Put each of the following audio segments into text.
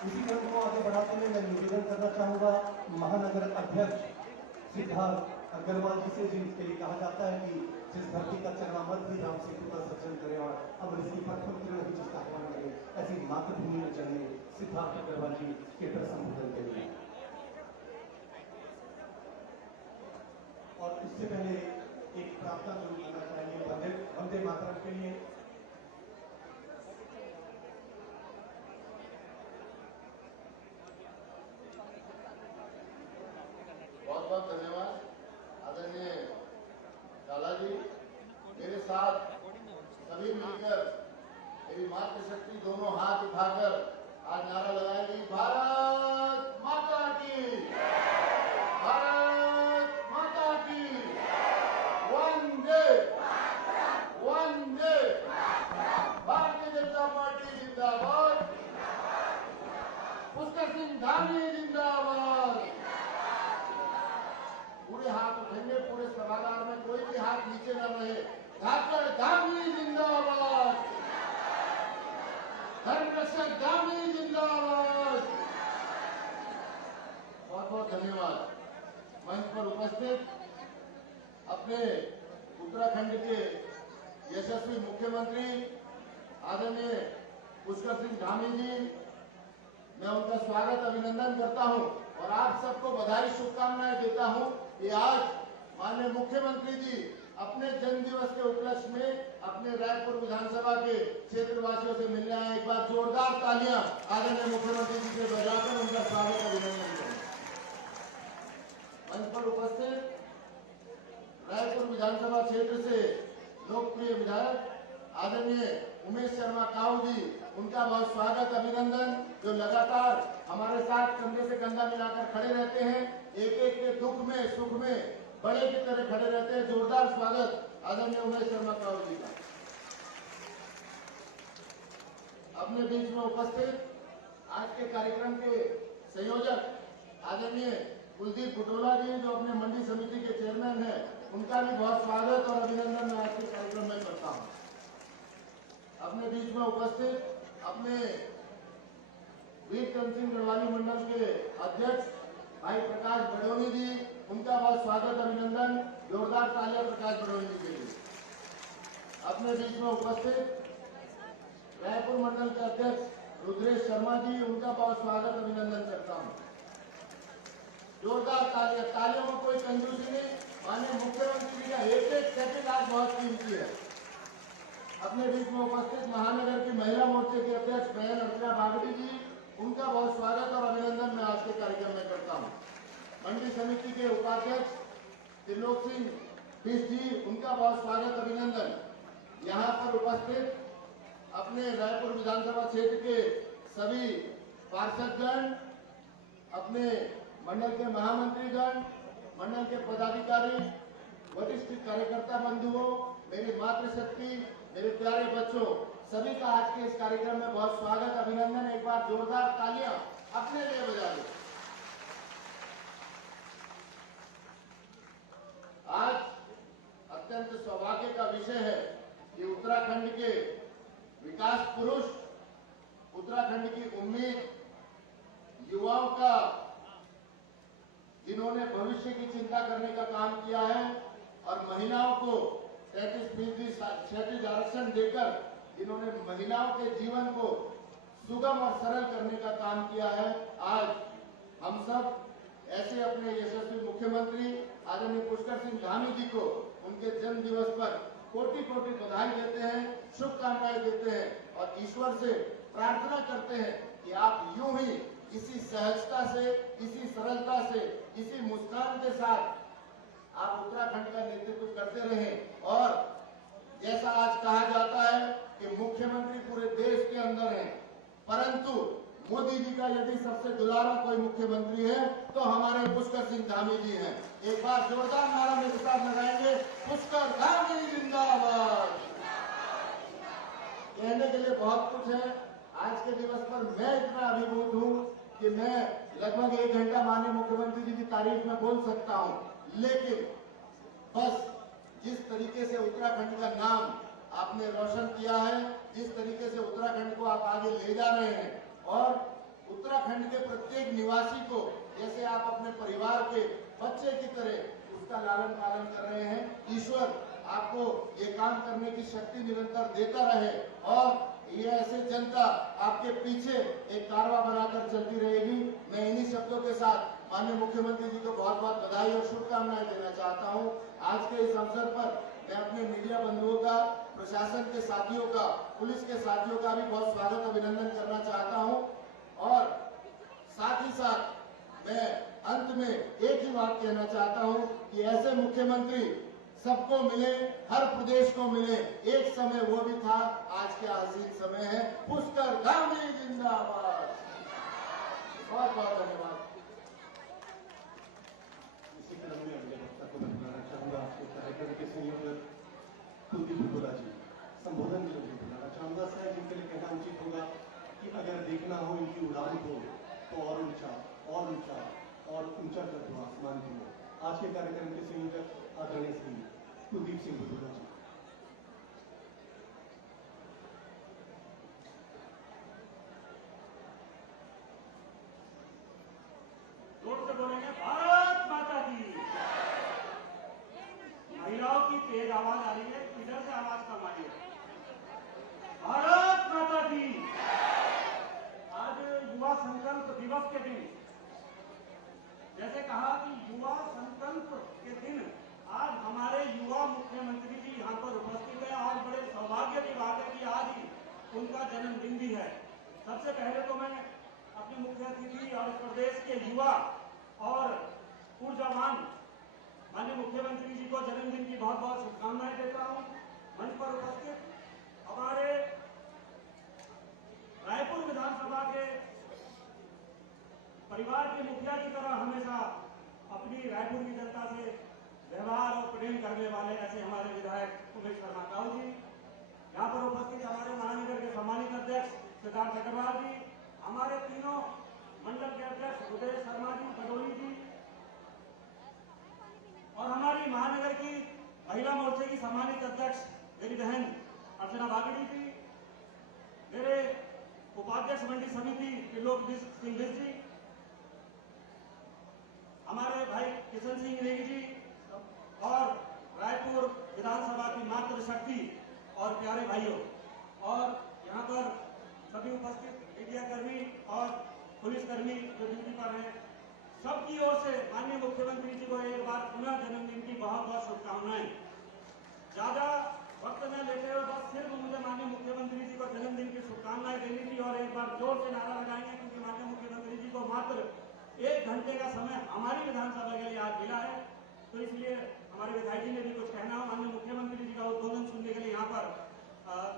इसी क्रम को आगे बढ़ाते हुए मैं निवेदन करना चाहूंगा महानगर अध्यक्ष सिद्धार्थ अग्रवाल जी से, जिनके कहा जाता है कि जिस धरती का चरणामत भी राम सेतु का सृजन करे और अब इसकी प्रथम किरण भी जिसका आह्वान करे, ऐसी मातृभूमि में चलने सिद्धार्थ अग्रवाल जी के संबोधन के लिए। और इससे पहले एक प्रार्थना जरूर करना चाहिए वंदे मातरम के लिए। बहुत बहुत धन्यवाद आदरणीय काला जी। मेरे साथ सभी मिलकर मेरी मातृशक्ति दोनों हाथ उठाकर आज नारा लगाएगी, भारत माता की, भारत माता की, वंदे वंदे। भारतीय जनता पार्टी जिंदाबाद, पुष्कर सिंह धामी जिंदाबाद। पूरे हाथ उठेंगे, पूरे सभागार में कोई भी हाथ नीचे न रहे। डॉक्टर धामी जिंदाबाद, धर्मरक्षक धामी जिंदाबाद। बहुत बहुत धन्यवाद। मंच पर उपस्थित अपने उत्तराखंड के यशस्वी मुख्यमंत्री आदरणीय पुष्कर सिंह धामी जी, मैं उनका स्वागत अभिनंदन करता हूं और आप सबको बधाई शुभकामनाएं देता हूं कि आज माननीय मुख्यमंत्री जी अपने जन्म दिवस के उपलक्ष्य में अपने रायपुर विधानसभा के क्षेत्रवासियों से मिलने आए। एक बार जोरदार तालियां आदरणीय मुख्यमंत्री जी से बजाकर उनका स्वागत अभिनंदन करें। मंच पर उपस्थित रायपुर विधानसभा क्षेत्र से लोकप्रिय विधायक आदरणीय उमेश शर्मा काऊ जी, उनका बहुत स्वागत अभिनंदन, जो लगातार हमारे साथ कंधे से कंधा मिलाकर खड़े रहते हैं, एक एक के दुख में सुख में बड़े की तरह खड़े रहते हैं। जोरदार स्वागत आदरणीय उमेश शर्मा काऊ जी का। अपने बीच में उपस्थित आज के कार्यक्रम के संयोजक आदरणीय कुलदीप बुटोला जी, जो अपने मंडी समिति के चेयरमैन हैं, उनका भी बहुत स्वागत और अभिनंदन मैं आज के कार्यक्रम में करता हूं। अपने बीच में उपस्थित अपने वीरचंद सिंह गढ़वाली मंडल के अध्यक्ष भाई प्रकाश बड़ोनी जी, उनका बहुत स्वागत अभिनंदन, जोरदार तालियां प्रकाश बड़ोनी जी के लिए। अपने बीच में उपस्थित रायपुर मंडल के अध्यक्ष रुद्रेश शर्मा जी, उनका बहुत स्वागत अभिनंदन करता हूं। जोरदार तालियां, तालियों में कोई कंजूसी नहीं। माननीय मुख्यमंत्री जी का एक एक सेकंड आज बहुत कीमती है। अपने बीच में उपस्थित महानगर की महिला मोर्चे के अध्यक्ष बहन अर्चना बागड़ी जी, उनका बहुत स्वागत और अभिनंदन मैं आज के कार्यक्रम में करता हूं। मंडी समिति के उपाध्यक्ष त्रिलोक सिंह बिष्ट जी, उनका बहुत स्वागत अभिनंदन। यहाँ पर उपस्थित अपने रायपुर विधानसभा क्षेत्र के सभी पार्षदगण, अपने मंडल के महामंत्रीगण, मंडल के पदाधिकारी, वरिष्ठ कार्यकर्ता बंधुओं, मेरी मातृशक्ति, मेरे प्यारे बच्चों, सभी का आज के इस कार्यक्रम में बहुत स्वागत अभिनंदन। एक बार जोरदार तालियां अपने लिए बजा दो। आज अत्यंत सौभाग्य का विषय है कि उत्तराखंड के विकास पुरुष, उत्तराखंड की उम्मीद, युवाओं का, जिन्होंने भविष्य की चिंता करने का काम किया है और महिलाओं को 33% क्षैतिज आरक्षण देकर जिन्होंने महिलाओं के जीवन को सुगम और सरल करने का काम किया है, आज हम सब ऐसे अपने यशस्वी मुख्यमंत्री आदरणीय पुष्कर सिंह धामी जी को उनके जन्म दिवस पर कोटि कोटि बधाई देते हैं, शुभकामनाएं देते हैं और ईश्वर से प्रार्थना करते हैं कि आप यूं ही इसी सहजता से, इसी सरलता से, इसी मुस्कान के साथ आप उत्तराखंड का नेतृत्व करते रहें। और जैसा आज कहा जाता है कि मुख्यमंत्री पूरे देश के अंदर हैं, परंतु मोदी जी का यदि सबसे दुलारा कोई मुख्यमंत्री है तो हमारे पुष्कर सिंह धामी जी हैं। एक बार जोरदार नारा मेरे साथ लगाएंगे, पुष्कर धामी जिंदाबाद। कहने के लिए बहुत कुछ है। आज के दिवस पर मैं इतना अभिभूत हूं कि मैं लगभग 1 घंटा माननीय मुख्यमंत्री जी की तारीफ में बोल सकता हूं, लेकिन बस जिस तरीके से उत्तराखंड का नाम आपने रोशन किया है, जिस तरीके से उत्तराखंड को आप आगे ले जा रहे हैं और उत्तराखंड के प्रत्येक निवासी को जैसे आप अपने परिवार के बच्चे की तरह उसका लालन पालन कर रहे हैं। ईश्वर आपको ये काम करने की शक्ति निरंतर देता रहे और ये ऐसे जनता आपके पीछे एक कारवां बनाकर चलती रहेगी। मैं इन्हीं शब्दों के साथ माननीय मुख्यमंत्री जी को बहुत बहुत बधाई और शुभकामनाएं देना चाहता हूं। आज के इस अवसर पर मैं अपने मीडिया बंधुओं का, प्रशासन के साथियों का, पुलिस के साथियों का भी बहुत स्वागत अभिनंदन करना चाहता हूं और साथ ही साथ मैं अंत में एक ही बात कहना चाहता हूं कि ऐसे मुख्यमंत्री सबको मिले, हर प्रदेश को मिले। एक समय वो भी था, आज के हसीन समय है। पुष्कर धामी जिंदाबाद। बहुत बहुत धन्यवाद। इसी क्रम में अगले वक्ता को मैं बुलाना चाहूंगा आपके कार्यक्रम के संयोजक कुलदीप बुर्गोला जी। संबोधन के लिए बुलाना चाहूंगा सर, जिनके लिए कहना उचित होगा कि अगर देखना हो इनकी उड़ान को तो और ऊंचा और ऊंचा कर दो आसमान की ओर। आज के कार्यक्रम के संयोजक आदरणीय श्री कुलदीप सिंह बुर्गोला जी। जोर से बोलेंगे भारत माता की। महिलाओं की तेज आवाज आ रही है, इधर से आवाज कम आ रही है। भारत माता की। आज युवा संकल्प दिवस के दिन, जैसे कहा कि युवा संकल्प के दिन आज हमारे युवा मुख्यमंत्री जी यहाँ पर उपस्थित है और बड़े सौभाग्य की बात है कि आज ही उनका जन्मदिन भी है। सबसे पहले तो मैं अपने मुख्य अतिथि और प्रदेश के युवा और ऊर्जावान माननीय मुख्यमंत्री जी को जन्मदिन की बहुत बहुत शुभकामनाएं देता हूं। मंच पर उपस्थित हमारे रायपुर विधानसभा के परिवार के मुखिया की तरह हमेशा अपनी रायपुर की जनता से व्यवहार और प्रेम करने वाले ऐसे हमारे विधायक उमेश शर्मा काऊ जी, यहाँ पर उपस्थित हमारे महानगर के सम्मानित अध्यक्ष सिद्धार्थ अग्रवाल जी, हमारे तीनों मंडल के अध्यक्ष उदय शर्मा जी, भदोही जी और हमारी महानगर की महिला मोर्चे की सम्मानित अध्यक्ष मेरी बहन अर्चना बागड़ी जी, मेरे उपाध्यक्ष मंडी समिति त्रिलोक सिंह बिष्ट जी, हमारे भाई किशन सिंह नेगी जी और रायपुर विधानसभा की मातृशक्ति और प्यारे भाइयों और यहाँ पर सभी उपस्थित मीडिया कर्मी और पुलिसकर्मी जो ड्यूटी पर हैं, सबकी ओर से माननीय मुख्यमंत्री जी को एक बार पुनः जन्मदिन की बहुत बहुत शुभकामनाएं। ज्यादा वक्त न लेते हुए बस सिर्फ मुझे माननीय मुख्यमंत्री जी को जन्मदिन की शुभकामनाएं देनी थी और एक बार जोर से नारा लगाएंगे क्योंकि माननीय मुख्यमंत्री जी को मात्र 1 घंटे का समय हमारी विधानसभा के लिए आज मिला है, तो इसलिए हमारे विधायक जी ने भी कुछ कहना हो। माननीय मुख्यमंत्री जी का उद्बोधन सुनने के लिए यहाँ पर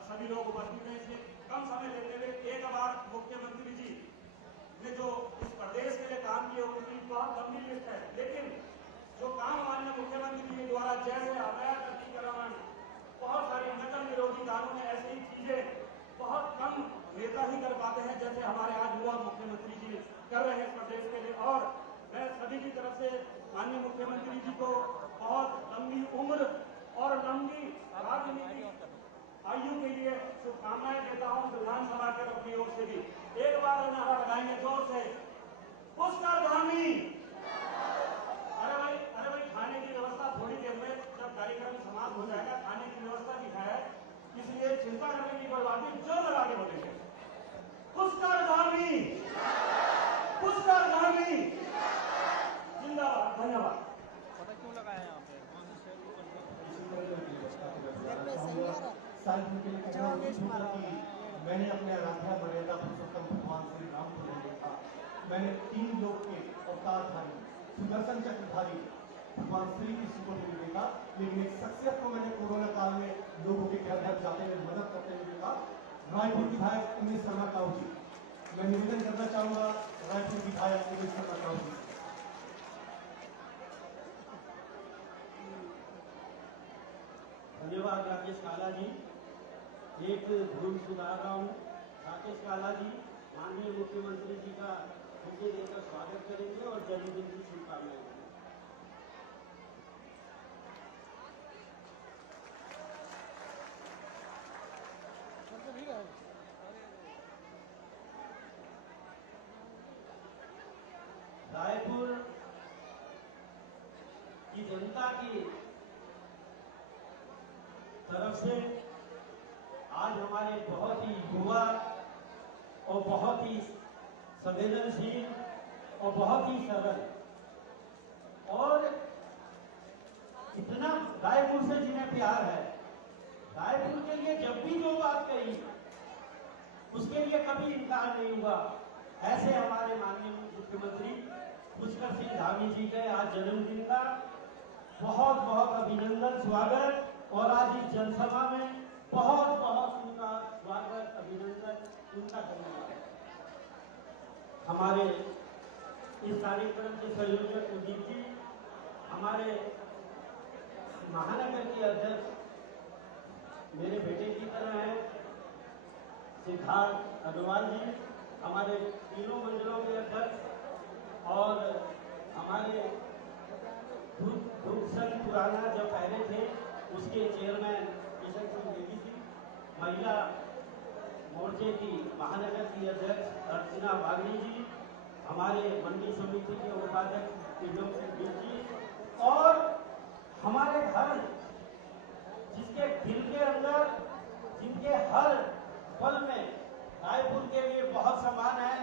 सभी लोग उपस्थित हैं, इसलिए कम समय लेते हुए एक बार मुख्यमंत्री जी ने जो इस प्रदेश के लिए काम किए उनकी बहुत लंबी लिस्ट है, लेकिन जो काम माननीय मुख्यमंत्री जी द्वारा जैसे अवैध अतिक्रमण, बहुत सारी नकल विरोधी कानून, ऐसी चीजें बहुत कम नेता ही कर पाते हैं जैसे हमारे आज युवा मुख्यमंत्री जी कर रहे हैं इस प्रदेश के लिए। और मैं सभी की तरफ से माननीय मुख्यमंत्री जी को बहुत लंबी उम्र और लंबी राजनीतिक आयु के लिए शुभकामनाएं देता हूं। विधानसभा के अपनी ओर से भी एक बार नारा लगाएंगे जोर से, पुष्कर धामी। अरे भाई खाने की व्यवस्था थोड़ी देर में जब कार्यक्रम समाप्त हो जाएगा, खाने की व्यवस्था भी है, इसलिए चिंता करने की कोई बात नहीं, जोर लगा के बोलेंगे पुष्कर धामी, पुष्कर धामी जिंदाबाद। धन्यवाद। पता क्यों लगाया यहाँ पे? मैंने अपने आराध्या मर्यादा पुरुषोत्तम भगवान श्री राम को नहीं देखा, मैंने 3 लोग के अवतारधारी सुदर्शन चक्रधारी भगवान श्री कृष्ण को नहीं देखा, लेकिन एक शख्सियत को मैंने कोरोना काल में लोगों के घर घर जाते हुए मदद करते हुए देखा, रायपुर विधायक उमेश शर्मा काऊ जी। मैं निवेदन करना चाहूंगा रायपुर विधायक उमेश शर्मा काऊ जी। धन्यवाद राकेश काला जी। एक भूल सुधार रहा हूँ, राकेश काला जी माननीय मुख्यमंत्री जी का बुके देकर स्वागत करेंगे और जन्मदिन की शुभकामनाएं देंगे। की तरफ से आज हमारे बहुत ही युवा और बहुत ही संवेदनशील और बहुत ही सरल और इतना रायपुर से जिन्हें प्यार है, रायपुर के लिए जब भी जो बात कही उसके लिए कभी इनकार नहीं हुआ, ऐसे हमारे माननीय मुख्यमंत्री पुष्कर सिंह धामी जी के आज जन्मदिन का बहुत बहुत अभिनंदन, स्वागत। और आज इस जनसभा में बहुत बहुत उनका स्वागत, अभिनंदन, उनका धन्यवाद। हमारे इस कार्यक्रम के संयोजक कुलदीप जी, हमारे महानगर के अध्यक्ष मेरे बेटे की तरह हैं सिद्धार्थ अग्रवाल जी, हमारे तीनों मंडलों के अध्यक्ष और हमारे संघ पुराना जो पहले थे उसके चेयरमैन किशन सिंह नेगी जी, महिला मोर्चे की महानगर की अध्यक्ष अर्चना वागनी जी, हमारे मंडी समिति के उपाध्यक्ष किडम सिंह जी और हमारे घर जिसके दिल के अंदर, जिनके हर पल में रायपुर के लिए बहुत सम्मान है,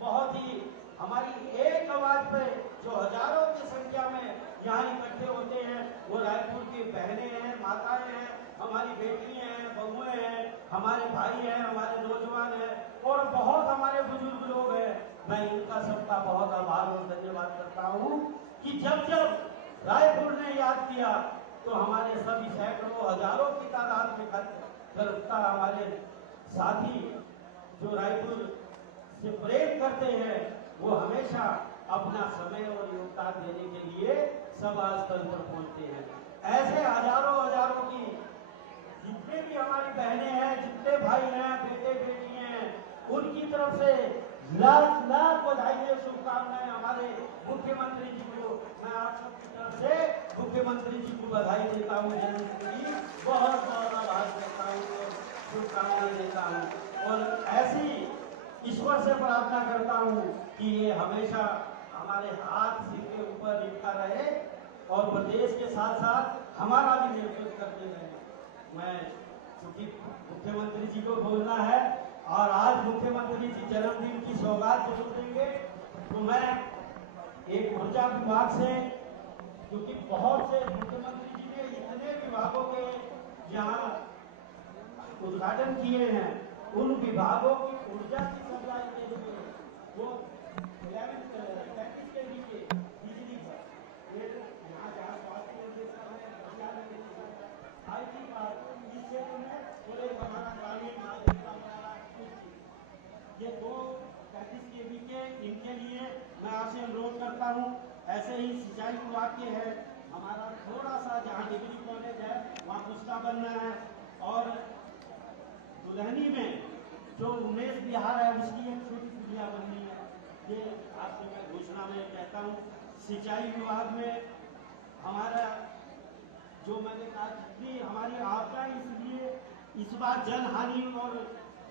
बहुत ही हमारी एक आवाज पे जो हजारों की संख्या में यहाँ इकट्ठे होते हैं, वो रायपुर की बहनें हैं, माताएं हैं, हमारी बेटियां हैं, बहुएं हैं, हमारे भाई हैं, हमारे नौजवान हैं और बहुत हमारे बुजुर्ग लोग हैं। मैं इनका सबका बहुत आभार और धन्यवाद करता हूँ कि जब जब रायपुर ने याद किया तो हमारे सभी सैकड़ों हजारों की तादाद में करता हमारे साथी जो रायपुर से प्रेम करते हैं, वो हमेशा अपना समय और योगदान देने के लिए सभा स्थल पर पहुंचते हैं। ऐसे हजारों हजारों की जितने भी हमारी बहनें हैं, जितने भाई हैं, बेटे बेटी हैं, उनकी तरफ से लाख लाख बधाई और शुभकामनाएं हमारे मुख्यमंत्री जी को। मैं आप सबकी तरफ से मुख्यमंत्री जी को बधाई देता हूँ, जन्मदिन की बहुत बहुत आभार देता हूँ और शुभकामनाएं देता हूँ और ऐसी ईश्वर से प्रार्थना करता हूँ कि ये हमेशा हमारे हाथ सिर के ऊपर लिखा रहे और प्रदेश के साथ साथ हमारा भी नेतृत्व करते रहे। मैं चूंकि मुख्यमंत्री जी को बोलना है और आज मुख्यमंत्री जी जन्मदिन की सौगात जरूर देंगे, तो मैं एक ऊर्जा विभाग से, क्योंकि बहुत से मुख्यमंत्री जी ने इतने विभागों के यहाँ उद्घाटन किए हैं, उन विभागों की ऊर्जा की सप्लाई के लिए वो 35 केवी के बिजली पर यहाँ जहाँ स्वास्थ्य IT पार्क इस क्षेत्र में और एक हमारा ग्रामीण ये दो 35 केवी के, इनके लिए मैं आपसे अनुरोध करता हूँ। ऐसे ही सिंचाई विभाग के है, हमारा थोड़ा सा जहाँ डिग्री कॉलेज है वहाँ पुस्ता बनना है और दुल्हनी में जो उमेश विहार है उसकी एक छोटी पुलिया बननी है। ये आपसे मैं घोषणा में कहता हूँ। सिंचाई विभाग में हमारा जो मैंने कहा जितनी हमारी आपदा, इसलिए इस बार जन हानि और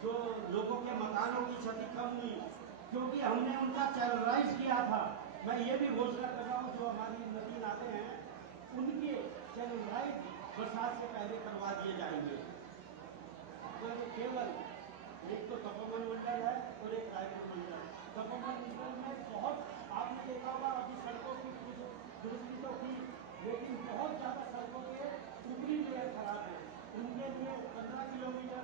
जो लोगों के मकानों की क्षति कम हुई क्योंकि हमने उनका चैनलाइज किया था। मैं ये भी घोषणा कर रहा हूँ जो हमारी नदी नाले हैं उनके चैनलाइज बरसात से पहले करवा दिए जाएंगे। तो केवल एक तो तपोवन मंडल है और एक रायपुर मंडल। तपोवन मंडल में बहुत आपने देखा होगा अभी सड़कों की दुरुस्ती तो की, लेकिन बहुत ज्यादा सड़कों के ऊपरी लेयर खराब है। उनके लिए 15 किलोमीटर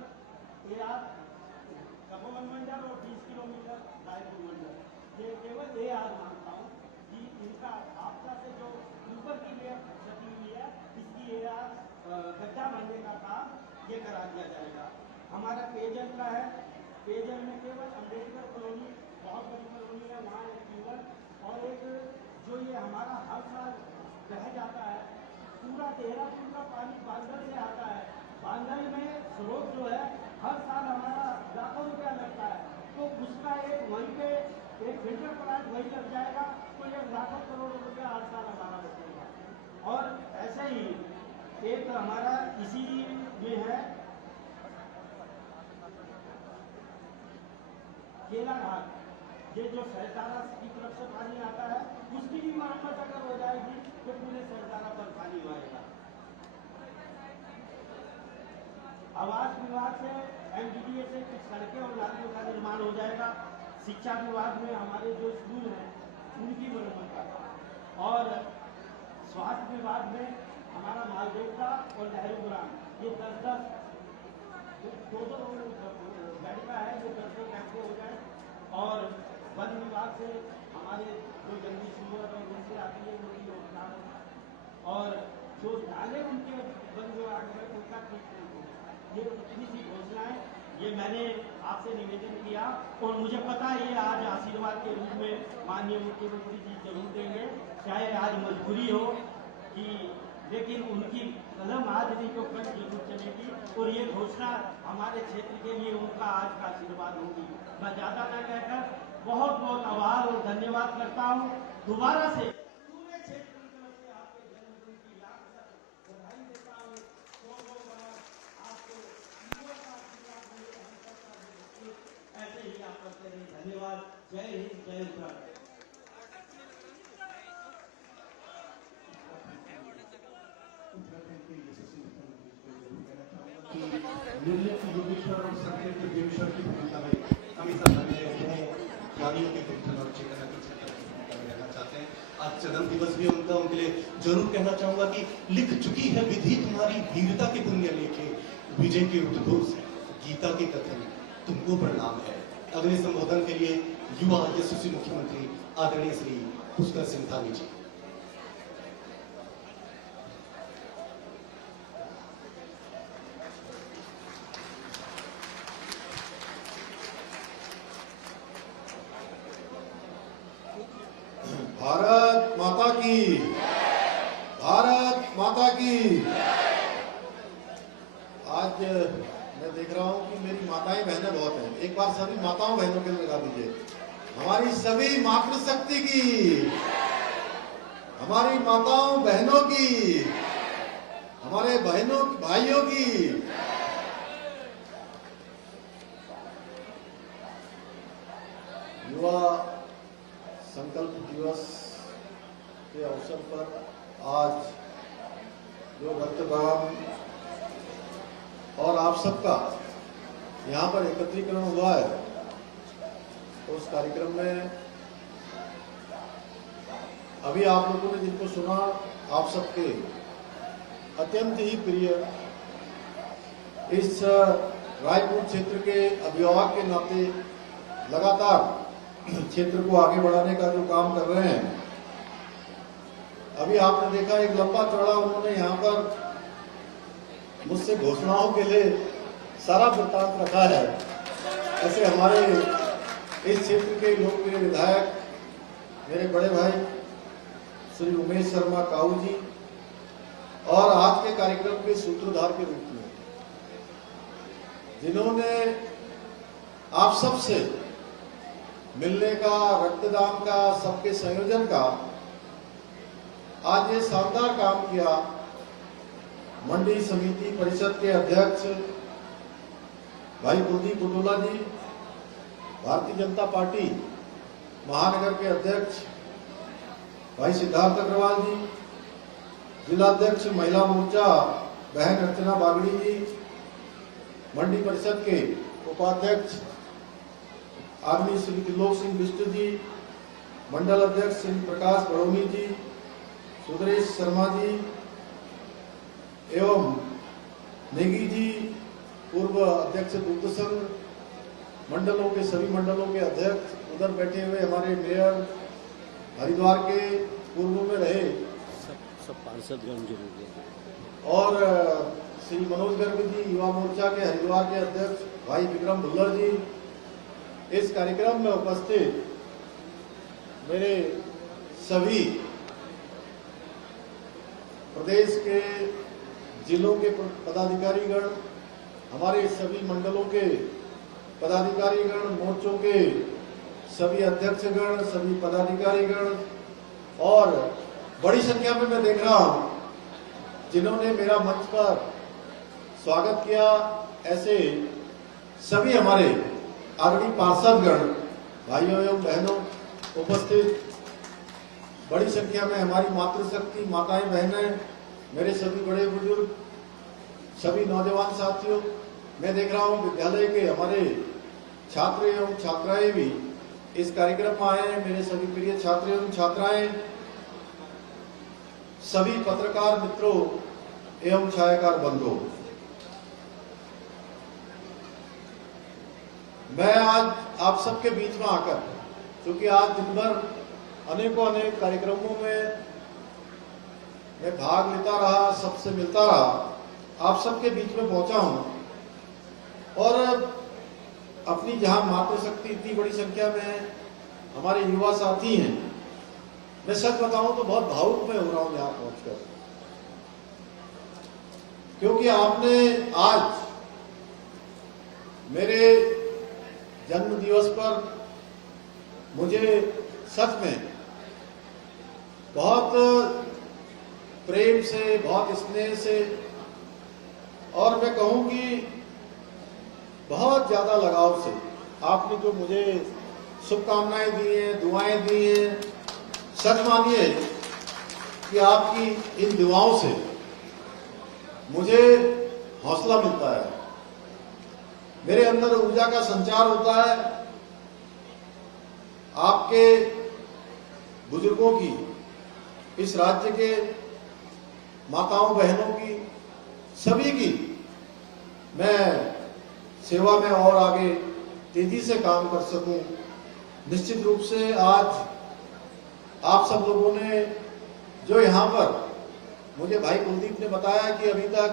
तपोवन मंडल और 20 किलोमीटर रायपुर मंडल, ये केवल मानता हूँ कि इनका आपदा से जो ऊपर की लेयर क्षति हुई है इसकी गड्ढा भरने का काम ये करा दिया जाएगा। हमारा पेयजल का है, पेयजल में केवल अम्बेडकर कॉलोनी बहुत बड़ी कॉलोनी है, वहाँ एक ट्यूबवेल और एक जो ये हमारा हर साल बह जाता है पूरा देहरादून का पानी बांधल से आता है। बांधल में स्रोत जो है हर साल हमारा लाखों रुपया लगता है, तो उसका एक वहीं पे एक फिल्टर प्लांट वहीं लग जाएगा तो ये लाखों करोड़ रुपया हर साल हमारा बचेगा। और ऐसे ही एक हमारा इसी में है केला घाट, ये जो सहसारा की तरफ से पानी आता है उसकी भी मरम्मत अगर हो जाएगी तो पूरे सहसारा पर पानी आएगा। आवास विभाग से MDDA से कुछ सड़कें और नालियों का निर्माण हो जाएगा। शिक्षा विभाग में हमारे जो स्कूल हैं उनकी मरम्मत का, और स्वास्थ्य विभाग में हमारा मालदेवता और नेहरूग्राम ये 10-10 दो बेड का है, जो 10 कैंपों हो जाए। और वन विभाग से हमारे जो जंगली सुअर और उनसे आती है उनकी रोकथाम, और जो नाले उनके वन विभाग में उनका ट्रीटमेंट हो। ये इतनी सी घोषणाएं ये मैंने आपसे निवेदन किया, और मुझे पता है ये आज आशीर्वाद के रूप में माननीय मुख्यमंत्री जी जरूर देंगे, चाहे आज मजबूरी हो कि, लेकिन उनकी कलम आज नहीं तो कल जरूर चलेगी, और ये घोषणा हमारे क्षेत्र के लिए उनका आज का आशीर्वाद होगी। मैं ज्यादा न कहकर बहुत बहुत आभार और धन्यवाद करता हूँ दोबारा से पूरे क्षेत्र की तरफ से आपके जन्मदिन की लाख बधाई देता हूँ। आपको ऐसे ही आप करते रहिए। धन्यवाद। जय हिंद, जय उत्तराखंड। उत्तराखंड के यशस्वी मुख्यमंत्री को जरूर कहना चाहूंगा कि निर्लिप्त योगेश्वर और संजय के देवेश्वर की भूमिका में हमेशा बने रहे हैं। ज्ञानियों के चिंतन और चेतना की भूमिका में रहना चाहते हैं। आज जन्म दिवस भी उनका, उनके लिए जरूर कहना चाहूंगा कि लिख चुकी है विधि तुम्हारी वीरता के पुण्य लेखे, विजय के उद्घोष गीता के कथन तुमको प्रणाम है। अगले संबोधन के लिए युवा यशस्वी मुख्यमंत्री आदरणीय श्री पुष्कर सिंह धामी जी। भारत माता की, भारत माता की। आज मैं देख रहा हूं कि मेरी माताएं बहनें बहुत हैं। एक बार सभी माताओं बहनों के लिए लगा दीजिए। हमारी सभी मातृशक्ति की, हमारी माताओं बहनों की, हमारे बहनों भाइयों की। युवा संकल्प दिवस के अवसर पर आज जो रक्तदान और आप सबका यहाँ पर एकत्रीकरण हुआ है, तो उस कार्यक्रम में अभी आप लोगों ने जिनको सुना, आप सबके अत्यंत ही प्रिय इस रायपुर क्षेत्र के अभिभावक के नाते लगातार क्षेत्र को आगे बढ़ाने का जो काम कर रहे हैं। अभी आपने देखा एक लंबा चौड़ा उन्होंने यहाँ पर मुझसे घोषणाओं के लिए सारा वृत्तांत रखा है। ऐसे हमारे इस क्षेत्र के लोकप्रिय विधायक मेरे बड़े भाई श्री उमेश शर्मा काऊ जी, और आज के कार्यक्रम के सूत्रधार के रूप में जिन्होंने आप सबसे मिलने का, रक्तदान का, सबके संयोजन का आज ये शानदार काम किया। मंडी समिति परिषद के अध्यक्ष भाई कुलदीप बुटोला जी, भारतीय जनता पार्टी महानगर के अध्यक्ष भाई सिद्धार्थ अग्रवाल जी, जिलाध्यक्ष महिला मोर्चा बहन अर्चना बागड़ी जी, मंडी परिषद के उपाध्यक्ष आदमी श्री त्रिलोक सिंह बिष्ट जी, मंडल अध्यक्ष श्री प्रकाश बड़ोनी जी, सुधरेश शर्मा जी एवं नेगी जी, पूर्व अध्यक्ष दुग्ध संघ, मंडलों के सभी मंडलों के अध्यक्ष, उधर बैठे हुए हमारे मेयर हरिद्वार के पूर्व में रहे सब पार्षदगण जरूर, और श्री मनोज गर्ग जी, युवा मोर्चा के हरिद्वार के अध्यक्ष भाई विक्रम भुल्लर जी, इस कार्यक्रम में उपस्थित मेरे सभी प्रदेश के जिलों के पदाधिकारीगण, हमारे सभी मंडलों के पदाधिकारीगण, मोर्चों के सभी अध्यक्षगण, सभी पदाधिकारीगण, और बड़ी संख्या में मैं देख रहा हूं जिन्होंने मेरा मंच पर स्वागत किया। ऐसे सभी हमारे आदरणीय पार्षदगण, भाइयों एवं बहनों, उपस्थित बड़ी संख्या में हमारी मातृशक्ति, माताएं, बहनें, मेरे सभी बड़े बुजुर्ग, सभी नौजवान साथियों, मैं देख रहा हूं विद्यालय के हमारे छात्र एवं छात्राएं भी इस कार्यक्रम में आए हैं। मेरे सभी प्रिय छात्र एवं छात्राएं, सभी पत्रकार मित्रों एवं छायाकार बंधुओं, मैं आज आप सबके बीच में आकर, क्योंकि आज दिन भर अनेकों अनेक कार्यक्रमों में मैं भाग लेता रहा, सबसे मिलता रहा, आप सबके बीच में पहुंचा हूं और अपनी जहां मातृशक्ति इतनी बड़ी संख्या में है, हमारे युवा साथी हैं, मैं सच बताऊं तो बहुत भावुक मैं हो रहा हूं यहां पहुंचकर, क्योंकि आपने आज मेरे जन्म दिवस पर मुझे सच में बहुत प्रेम से, बहुत स्नेह से और मैं कहूं कि बहुत ज्यादा लगाव से आपने जो मुझे शुभकामनाएं दी हैं, दुआएं दी हैं, सच मानिए कि आपकी इन दुआओं से मुझे हौसला मिलता है, मेरे अंदर ऊर्जा का संचार होता है। आपके बुजुर्गों की, इस राज्य के माताओं बहनों की, सभी की मैं सेवा में और आगे तेजी से काम कर सकूं। निश्चित रूप से आज आप सब लोगों ने जो यहाँ पर, मुझे भाई कुलदीप ने बताया कि अभी तक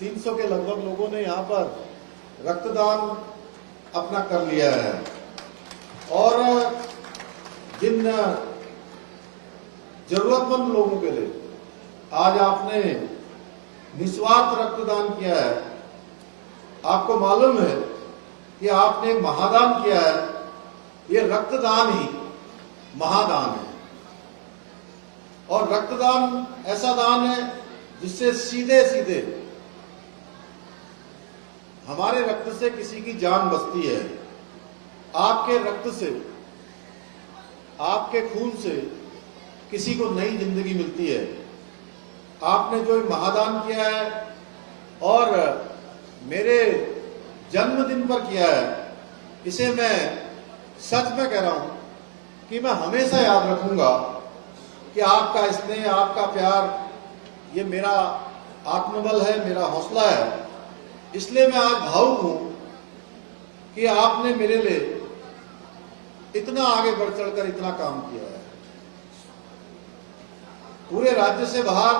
300 के लगभग लोगों ने यहाँ पर रक्तदान अपना कर लिया है और जिन जरूरतमंद लोगों के लिए आज आपने निस्वार्थ रक्तदान किया है। आपको मालूम है कि आपने महादान किया है, ये रक्तदान ही महादान है और रक्तदान ऐसा दान है जिससे सीधे सीधे हमारे रक्त से किसी की जान बचती है। आपके रक्त से, आपके खून से किसी को नई जिंदगी मिलती है। आपने जो महादान किया है और मेरे जन्मदिन पर किया है, इसे मैं सच में कह रहा हूं कि मैं हमेशा याद रखूंगा कि आपका स्नेह, आपका प्यार, ये मेरा आत्मबल है, मेरा हौसला है। इसलिए मैं आज भावुक हूं कि आपने मेरे लिए इतना आगे बढ़ चढ़कर इतना काम किया है। पूरे राज्य से बाहर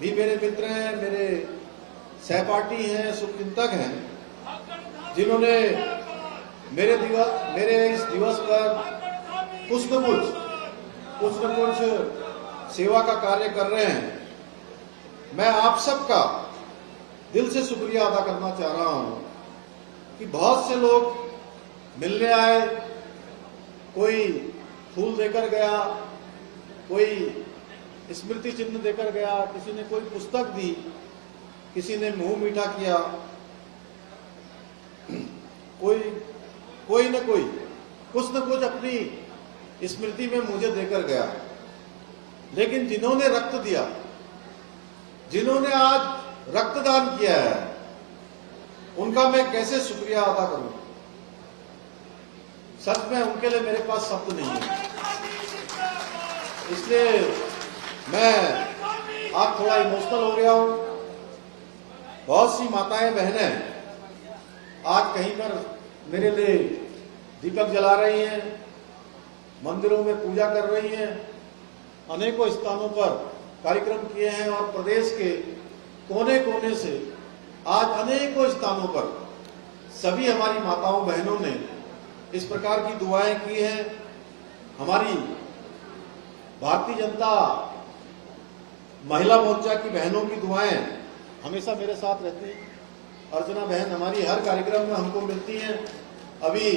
भी मेरे मित्र हैं, मेरे सहपाठी हैं, शुभचिंतक हैं, जिन्होंने मेरे इस दिवस पर कुछ न कुछ सेवा का कार्य कर रहे हैं। मैं आप सबका दिल से शुक्रिया अदा करना चाह रहा हूं कि बहुत से लोग मिलने आए, कोई फूल देकर गया, कोई स्मृति चिन्ह देकर गया, किसी ने कोई पुस्तक दी, किसी ने मुंह मीठा किया, कोई न कोई कुछ न कुछ अपनी स्मृति में मुझे देकर गया। लेकिन जिन्होंने रक्त दिया, जिन्होंने आज रक्तदान किया है, उनका मैं कैसे शुक्रिया अदा करूं। सच में उनके लिए मेरे पास शब्द नहीं है। इसलिए मैं आज थोड़ा इमोशनल हो गया हूं। बहुत सी माताएं बहनें आज कहीं पर मेरे लिए दीपक जला रही हैं, मंदिरों में पूजा कर रही हैं, अनेकों स्थानों पर कार्यक्रम किए हैं और प्रदेश के कोने कोने से आज अनेकों स्थानों पर सभी हमारी माताओं बहनों ने इस प्रकार की दुआएं की हैं। हमारी भारतीय जनता महिला मोर्चा की बहनों की दुआएं हमेशा मेरे साथ रहती हैं। अर्चना बहन हमारी हर कार्यक्रम में हमको मिलती हैं। अभी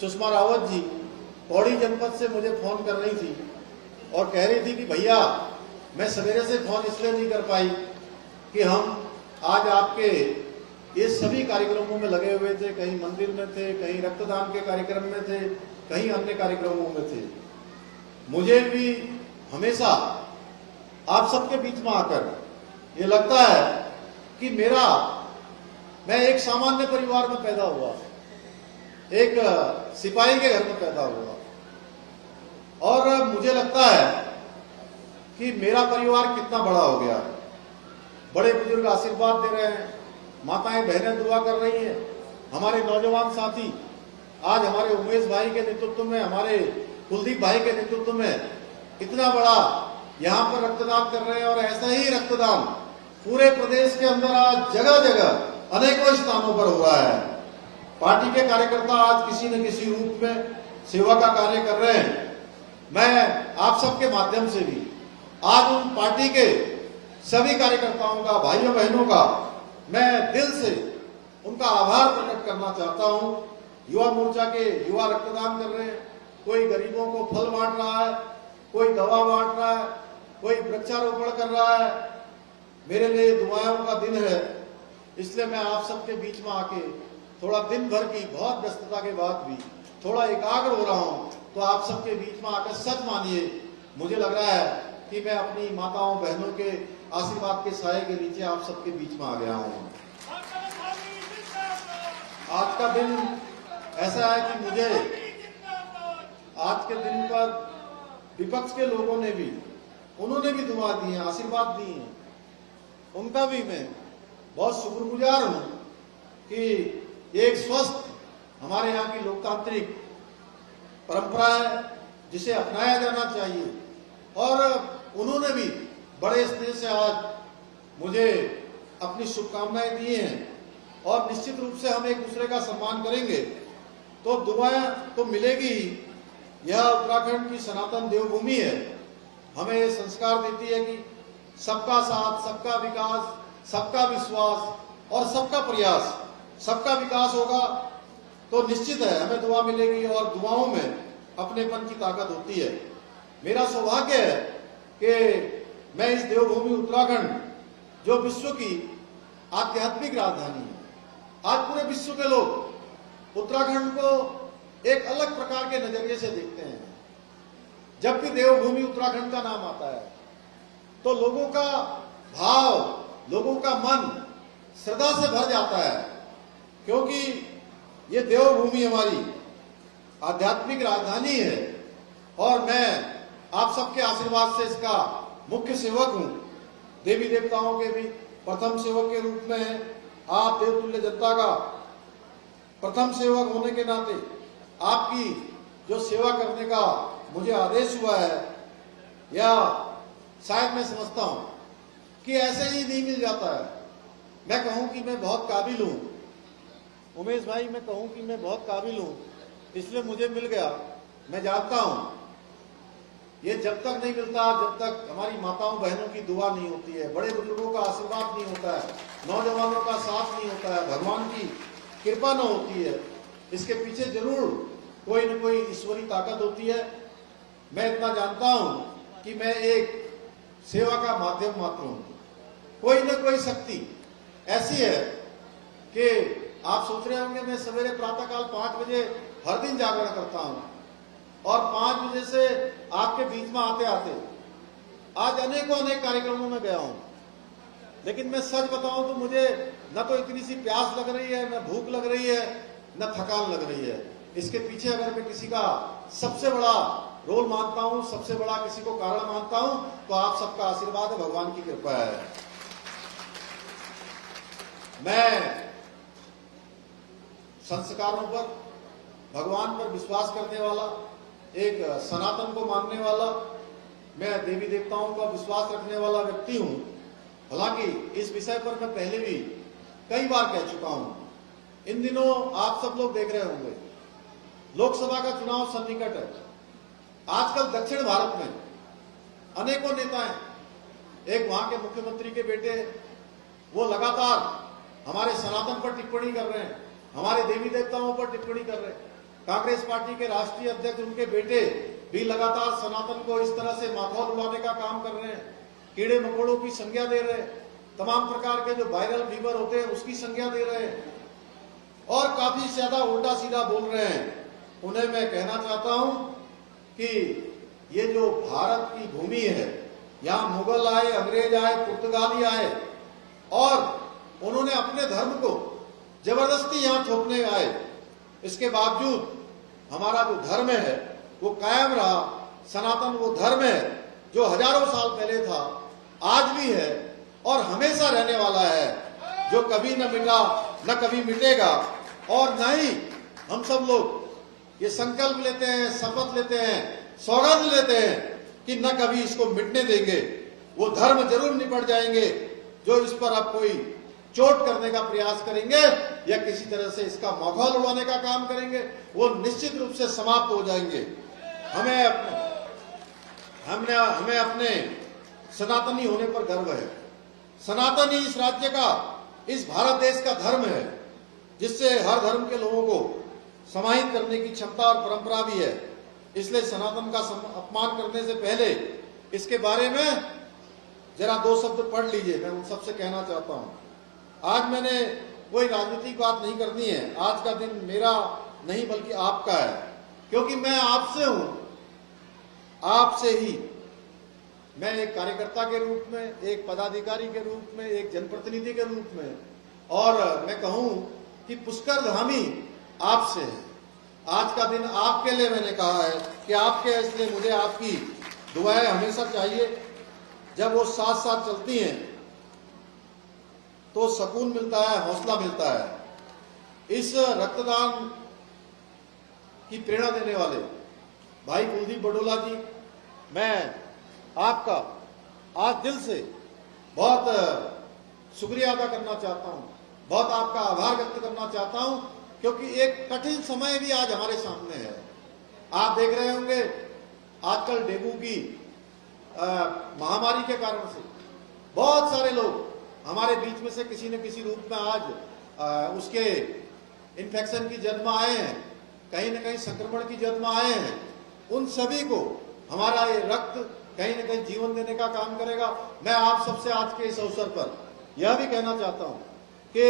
सुषमा रावत जी पौड़ी जनपद से मुझे फोन कर रही थी और कह रही थी कि भैया मैं सवेरे से फोन इसलिए नहीं कर पाई कि हम आज आपके ये सभी कार्यक्रमों में लगे हुए थे, कहीं मंदिर में थे, कहीं रक्तदान के कार्यक्रम में थे, कहीं अन्य कार्यक्रमों में थे। मुझे भी हमेशा आप सबके बीच में आकर ये लगता है कि मैं एक सामान्य परिवार में पैदा हुआ, एक सिपाही के घर में पैदा हुआ, और मुझे लगता है कि मेरा परिवार कितना बड़ा हो गया। बड़े बुजुर्ग आशीर्वाद दे रहे हैं, माताएं बहनें दुआ कर रही हैं, हमारे नौजवान साथी आज हमारे उमेश भाई के नेतृत्व में, हमारे कुलदीप भाई के नेतृत्व में इतना बड़ा यहाँ पर रक्तदान कर रहे हैं। और ऐसा ही रक्तदान पूरे प्रदेश के अंदर आज जगह जगह अनेकों स्थानों पर हो रहा है। पार्टी के कार्यकर्ता आज किसी न किसी रूप में सेवा का कार्य कर रहे हैं। मैं आप सबके माध्यम से भी आज उन पार्टी के सभी कार्यकर्ताओं का, भाइयों बहनों का मैं दिल से उनका आभार प्रकट करना चाहता हूं। युवा मोर्चा के युवा रक्तदान कर रहे हैं, कोई गरीबों को फल बांट रहा है, कोई दवा बांट रहा है, कोई वृक्षारोपण कर रहा है। मेरे लिए दुआओं का दिन है, इसलिए मैं आप सबके बीच में आके थोड़ा दिन भर की बहुत व्यस्तता के बाद भी थोड़ा एकाग्र हो रहा हूं। तो आप सबके बीच में आकर सच मानिए, मुझे लग रहा है कि मैं अपनी माताओं बहनों के आशीर्वाद के साए के नीचे आप सबके बीच में आ गया हूं। आज का दिन ऐसा है कि मुझे आज के दिन पर विपक्ष के लोगों ने भी, उन्होंने भी दुआ दी है, आशीर्वाद दी है, उनका भी मैं बहुत शुक्रगुजार हूं कि एक स्वस्थ हमारे यहाँ की लोकतांत्रिक परंपरा है जिसे अपनाया जाना चाहिए। और उन्होंने भी बड़े स्नेह से आज मुझे अपनी शुभकामनाएं दी हैं, और निश्चित रूप से हम एक दूसरे का सम्मान करेंगे तो दुआएं तो मिलेगी। यह उत्तराखंड की सनातन देवभूमि है, हमें ये संस्कार देती है कि सबका साथ, सबका विकास, सबका विश्वास और सबका प्रयास, सबका विकास होगा तो निश्चित है हमें दुआ मिलेगी, और दुआओं में अपनेपन की ताकत होती है। मेरा सौभाग्य है कि मैं इस देवभूमि उत्तराखंड, जो विश्व की आध्यात्मिक राजधानी है, आज पूरे विश्व के लोग उत्तराखंड को एक अलग प्रकार के नजरिए से देखते हैं। जब भी देवभूमि उत्तराखंड का नाम आता है तो लोगों का भाव, लोगों का मन श्रद्धा से भर जाता है, क्योंकि ये देवभूमि हमारी आध्यात्मिक राजधानी है। और मैं आप सबके आशीर्वाद से इसका मुख्य सेवक हूं, देवी देवताओं के भी प्रथम सेवक के रूप में। आप देवतुल्य जनता का प्रथम सेवक होने के नाते आपकी जो सेवा करने का मुझे आदेश हुआ है, या शायद मैं समझता हूं कि ऐसे ही नहीं मिल जाता है। मैं कहूं कि मैं बहुत काबिल हूं, उमेश भाई, मैं कहूं कि मैं बहुत काबिल हूं, इसलिए मुझे मिल गया। मैं जानता हूं ये जब तक नहीं मिलता, जब तक हमारी माताओं बहनों की दुआ नहीं होती है, बड़े बुजुर्गों का आशीर्वाद नहीं होता है, नौजवानों का साथ नहीं होता है, भगवान की कृपा न होती है, इसके पीछे जरूर कोई न कोई ईश्वरी ताकत होती है। मैं इतना जानता हूं कि मैं एक सेवा का माध्यम मात्र हूं। कोई न कोई शक्ति ऐसी है कि आप सोच रहे होंगे मैं सवेरे प्रातःकाल 5 बजे हर दिन जागरण करता हूं, और 5 बजे से आपके बीच में आते आते आज अनेक कार्यक्रमों में गया हूं। लेकिन मैं सच बताऊं तो मुझे न तो इतनी सी प्यास लग रही है, न भूख लग रही है, न थकान लग रही है। इसके पीछे अगर मैं किसी का सबसे बड़ा रोल मानता हूं, सबसे बड़ा किसी को कारण मानता हूं, तो आप सबका आशीर्वाद है, भगवान की कृपा है। मैं संस्कारों पर, भगवान पर विश्वास करने वाला, एक सनातन को मानने वाला, मैं देवी देवताओं का विश्वास रखने वाला व्यक्ति हूं। हालांकि इस विषय पर मैं पहले भी कई बार कह चुका हूं। इन दिनों आप सब लोग देख रहे होंगे लोकसभा का चुनाव सन्निकट है। आजकल दक्षिण भारत में अनेकों नेता हैं, एक वहां के मुख्यमंत्री के बेटे, वो लगातार हमारे सनातन पर टिप्पणी कर रहे हैं, हमारे देवी देवताओं पर टिप्पणी कर रहे हैं। कांग्रेस पार्टी के राष्ट्रीय अध्यक्ष, उनके बेटे भी लगातार सनातन को इस तरह से माहौल उड़ाने का काम कर रहे हैं, कीड़े मकोड़ों की संज्ञा दे रहे हैं। तमाम प्रकार के जो वायरल फीवर होते हैं उसकी संज्ञा दे रहे हैं और काफी ज्यादा उल्टा सीधा बोल रहे हैं। उन्हें मैं कहना चाहता हूं कि ये जो भारत की भूमि है, यहाँ मुगल आए, अंग्रेज आए, पुर्तगाली आए और उन्होंने अपने धर्म को जबरदस्ती यहाँ थोपने आए। इसके बावजूद हमारा जो धर्म है वो कायम रहा। सनातन वो धर्म है जो हजारों साल पहले था, आज भी है और हमेशा रहने वाला है, जो कभी न मिटा न कभी मिटेगा। और न ही हम सब लोग ये संकल्प लेते हैं, शपथ लेते हैं, सौगंध लेते हैं कि न कभी इसको मिटने देंगे। वो धर्म जरूर निपट जाएंगे जो इस पर अब कोई चोट करने का प्रयास करेंगे या किसी तरह से इसका माहौल उड़ाने का काम करेंगे, वो निश्चित रूप से समाप्त हो जाएंगे। हमें अपने सनातनी होने पर गर्व है। सनातनी इस राज्य का, इस भारत देश का धर्म है जिससे हर धर्म के लोगों को समाहित करने की क्षमता और परंपरा भी है। इसलिए सनातन का अपमान करने से पहले इसके बारे में जरा दो शब्द पढ़ लीजिए। मैं उन सबसे कहना चाहता हूं। आज मैंने कोई राजनीतिक बात नहीं करनी है। आज का दिन मेरा नहीं बल्कि आपका है, क्योंकि मैं आपसे हूं, आपसे ही। मैं एक कार्यकर्ता के रूप में, एक पदाधिकारी के रूप में, एक जनप्रतिनिधि के रूप में, और मैं कहूं कि पुष्कर धामी आपसे है। आज का दिन आपके लिए मैंने कहा है कि आपके, इसलिए मुझे आपकी दुआएं हमेशा चाहिए। जब वो साथ साथ चलती हैं तो सुकून मिलता है, हौसला मिलता है। इस रक्तदान की प्रेरणा देने वाले भाई कुलदीप बडोला जी, मैं आपका आज दिल से बहुत शुक्रिया अदा करना चाहता हूं, बहुत आपका आभार व्यक्त करना चाहता हूं, क्योंकि एक कठिन समय भी आज हमारे सामने है। आप देख रहे होंगे आजकल डेंगू की महामारी के कारण से बहुत सारे लोग हमारे बीच में से किसी न किसी रूप में आज उसके इन्फेक्शन की जद में आए हैं, कहीं न कहीं संक्रमण की जद में आए हैं। उन सभी को हमारा ये रक्त कहीं न कहीं जीवन देने का काम करेगा। मैं आप सबसे आज के इस अवसर पर यह भी कहना चाहता हूं कि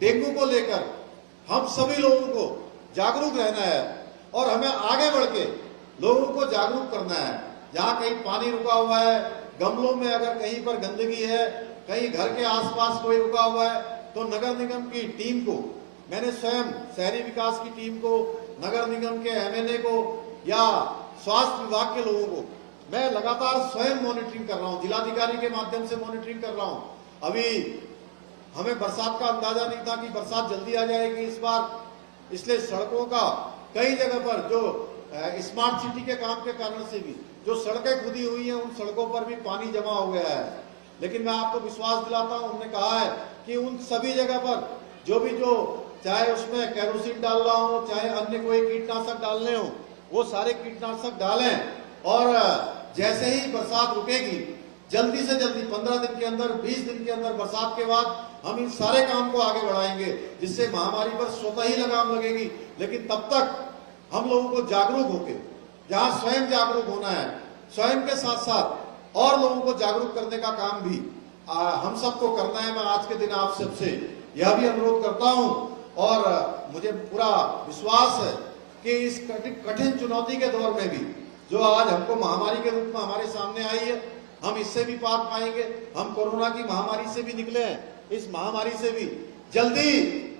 डेंगू को लेकर हम सभी लोगों को जागरूक रहना है और हमें आगे बढ़ के लोगों को जागरूक करना है। जहां कहीं पानी रुका हुआ है, गमलों में अगर कहीं पर गंदगी है, कहीं घर के आसपास कोई रुका हुआ है, तो नगर निगम की टीम को, मैंने स्वयं शहरी विकास की टीम को, नगर निगम के एमएनए को या स्वास्थ्य विभाग के लोगों को मैं लगातार स्वयं मॉनिटरिंग कर रहा हूं, जिलाधिकारी के माध्यम से मॉनिटरिंग कर रहा हूं। अभी हमें बरसात का अंदाजा नहीं था कि बरसात जल्दी आ जाएगी इस बार, इसलिए सड़कों का कई जगह पर जो स्मार्ट सिटी के काम के कारण से भी जो सड़कें खुदी हुई हैं, उन सड़कों पर भी पानी जमा हो गया है। लेकिन मैं आपको विश्वास दिलाता हूं, हमने कहा है कि उन सभी जगह पर जो चाहे उसमें केरोसिन डालना हो, चाहे अन्य कोई कीटनाशक डालने हो, वो सारे कीटनाशक डालें। और जैसे ही बरसात रुकेगी, जल्दी से जल्दी 15 दिन के अंदर, 20 दिन के अंदर बरसात के बाद हम इन सारे काम को आगे बढ़ाएंगे, जिससे महामारी पर स्वतः ही लगाम लगेगी। लेकिन तब तक हम लोगों को जागरूक होकर, जहां स्वयं जागरूक होना है, स्वयं के साथ साथ और लोगों को जागरूक करने का काम भी हम सबको करना है। मैं आज के दिन आप सबसे यह भी अनुरोध करता हूं और मुझे पूरा विश्वास है कि इस कठिन चुनौती के दौर में भी जो आज हमको महामारी के रूप में हमारे सामने आई है, हम इससे भी पार पाएंगे। हम कोरोना की महामारी से भी निकले हैं, इस महामारी से भी जल्दी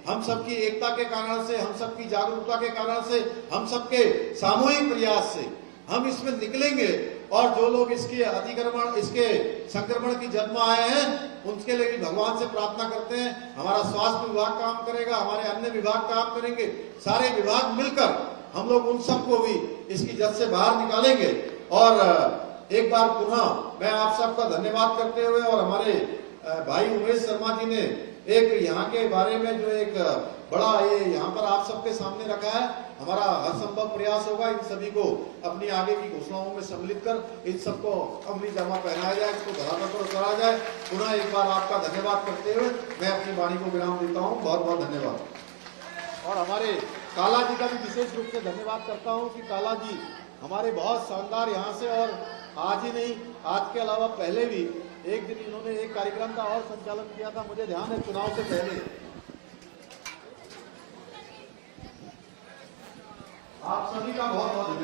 हम सबकी एकता के कारण से, हम सबकी जागरूकता के कारण से, हम सबके सामूहिक प्रयास से हम इसमें निकलेंगे। और जो लोग इसके अतिक्रमण, इसके संक्रमण की जद में आए हैं, उनके लिए भी भगवान से प्रार्थना करते हैं। हमारा स्वास्थ्य विभाग काम करेगा, हमारे अन्य विभाग काम करेंगे, सारे विभाग मिलकर हम लोग उन सबको भी इसकी जद से बाहर निकालेंगे। और एक बार पुनः मैं आप सबका धन्यवाद करते हुए, और हमारे भाई उमेश शर्मा जी ने एक यहाँ के बारे में जो एक बड़ा ये यहाँ पर आप सबके सामने रखा है, हमारा हर संभव प्रयास होगा इन सभी को अपनी आगे की घोषणाओं में सम्मिलित कर इन सबको अमली जामा पहनाया जाए, इसको धरातल पर उतारा जाए। पुनः एक बार आपका धन्यवाद करते हुए मैं अपनी वाणी को विराम देता हूँ। बहुत बहुत धन्यवाद। और हमारे काला जी का भी विशेष रूप से धन्यवाद करता हूँ कि काला जी हमारे बहुत शानदार यहाँ से, और आज ही नहीं, आज के अलावा पहले भी एक दिन इन्होंने एक कार्यक्रम का और संचालन किया था, मुझे ध्यान है, चुनाव से पहले। आप सभी का बहुत बहुत